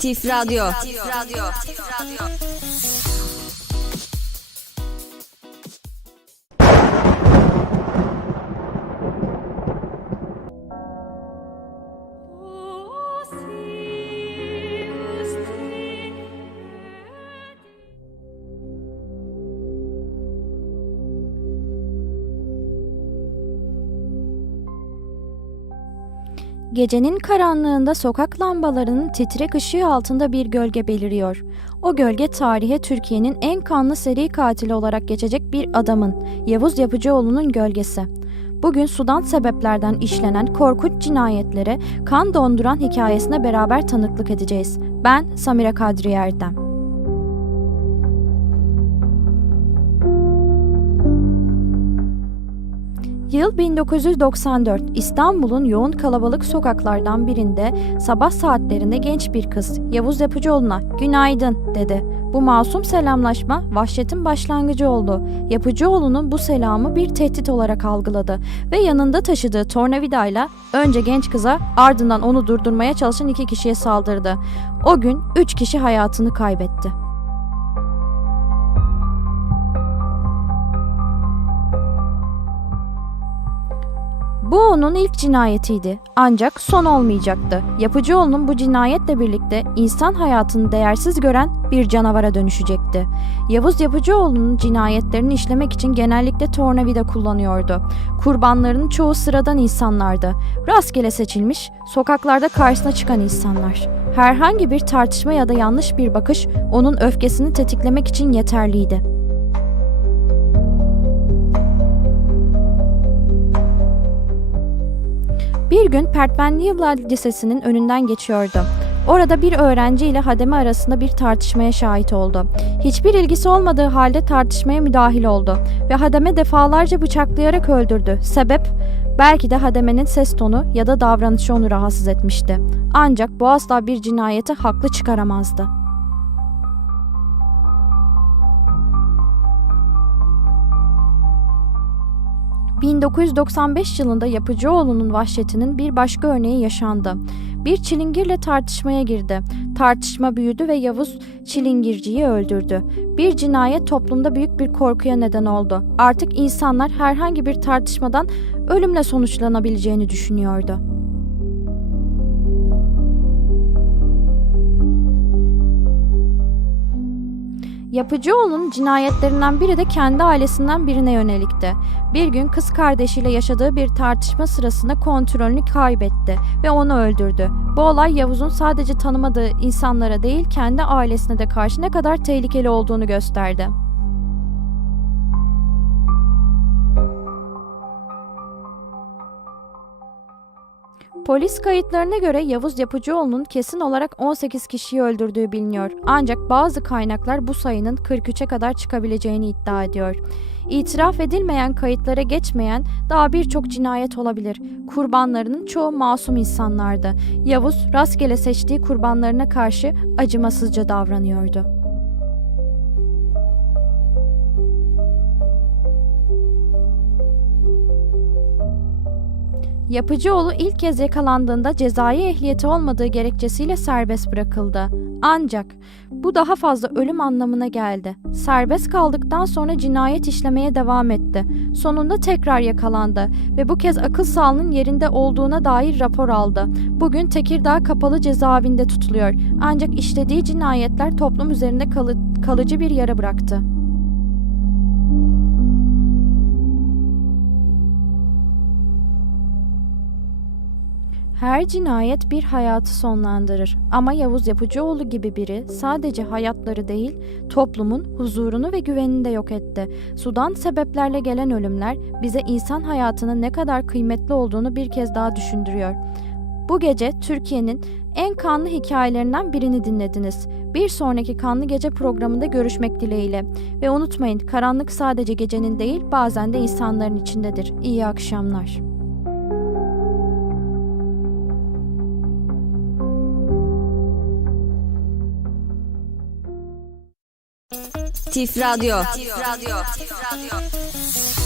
Tif Radyo. Tif Radyo. Gecenin karanlığında sokak lambalarının titrek ışığı altında bir gölge beliriyor. O gölge tarihe Türkiye'nin en kanlı seri katili olarak geçecek bir adamın, Yavuz Yapıcıoğlu'nun gölgesi. Bugün sudan sebeplerden işlenen korkunç cinayetlere kan donduran hikayesine beraber tanıklık edeceğiz. Ben Samira Kadriye Erdem. Yıl 1994. İstanbul'un yoğun kalabalık sokaklardan birinde sabah saatlerinde genç bir kız Yavuz Yapıcıoğlu'na "Günaydın." dedi. Bu masum selamlaşma vahşetin başlangıcı oldu. Yapıcıoğlu'nun bu selamı bir tehdit olarak algıladı ve yanında taşıdığı tornavidayla önce genç kıza ardından onu durdurmaya çalışan iki kişiye saldırdı. O gün üç kişi hayatını kaybetti. Bu onun ilk cinayetiydi. Ancak son olmayacaktı. Yapıcıoğlu'nun bu cinayetle birlikte insan hayatını değersiz gören bir canavara dönüşecekti. Yavuz Yapıcıoğlu'nun cinayetlerini işlemek için genellikle tornavida kullanıyordu. Kurbanlarının çoğu sıradan insanlardı. Rastgele seçilmiş, sokaklarda karşısına çıkan insanlar. Herhangi bir tartışma ya da yanlış bir bakış onun öfkesini tetiklemek için yeterliydi. Bir gün Pertvenli Yıllar Lisesi'nin önünden geçiyordu. Orada bir öğrenci ile hademe arasında bir tartışmaya şahit oldu. Hiçbir ilgisi olmadığı halde tartışmaya müdahil oldu ve hademe defalarca bıçaklayarak öldürdü. Sebep? Belki de hademenin ses tonu ya da davranışı onu rahatsız etmişti. Ancak bu asla bir cinayeti haklı çıkaramazdı. ...1995 yılında Yapıcıoğlu'nun vahşetinin bir başka örneği yaşandı. Bir çilingirle tartışmaya girdi. Tartışma büyüdü ve Yavuz çilingirciyi öldürdü. Bir cinayet toplumda büyük bir korkuya neden oldu. Artık insanlar herhangi bir tartışmadan ölümle sonuçlanabileceğini düşünüyordu. Yapıcıoğlu'nun cinayetlerinden biri de kendi ailesinden birine yönelikti. Bir gün kız kardeşiyle yaşadığı bir tartışma sırasında kontrolünü kaybetti ve onu öldürdü. Bu olay Yavuz'un sadece tanımadığı insanlara değil kendi ailesine de karşı ne kadar tehlikeli olduğunu gösterdi. Polis kayıtlarına göre Yavuz Yapıcıoğlu'nun kesin olarak 18 kişiyi öldürdüğü biliniyor. Ancak bazı kaynaklar bu sayının 43'e kadar çıkabileceğini iddia ediyor. İtiraf edilmeyen kayıtlara geçmeyen daha birçok cinayet olabilir. Kurbanlarının çoğu masum insanlardı. Yavuz rastgele seçtiği kurbanlarına karşı acımasızca davranıyordu. Yapıcıoğlu ilk kez yakalandığında cezai ehliyeti olmadığı gerekçesiyle serbest bırakıldı. Ancak bu daha fazla ölüm anlamına geldi. Serbest kaldıktan sonra cinayet işlemeye devam etti. Sonunda tekrar yakalandı ve bu kez akıl sağlığının yerinde olduğuna dair rapor aldı. Bugün Tekirdağ kapalı cezaevinde tutuluyor. Ancak işlediği cinayetler toplum üzerinde kalı- kalıcı bir yara bıraktı. Her cinayet bir hayatı sonlandırır ama Yavuz Yapıcıoğlu gibi biri sadece hayatları değil, toplumun huzurunu ve güvenini de yok etti. Sudan sebeplerle gelen ölümler bize insan hayatının ne kadar kıymetli olduğunu bir kez daha düşündürüyor. Bu gece Türkiye'nin en kanlı hikayelerinden birini dinlediniz. Bir sonraki Kanlı Gece programında görüşmek dileğiyle. Ve unutmayın karanlık sadece gecenin değil bazen de insanların içindedir. İyi akşamlar. Tif Radyo. Tif Radyo. Tif Radyo.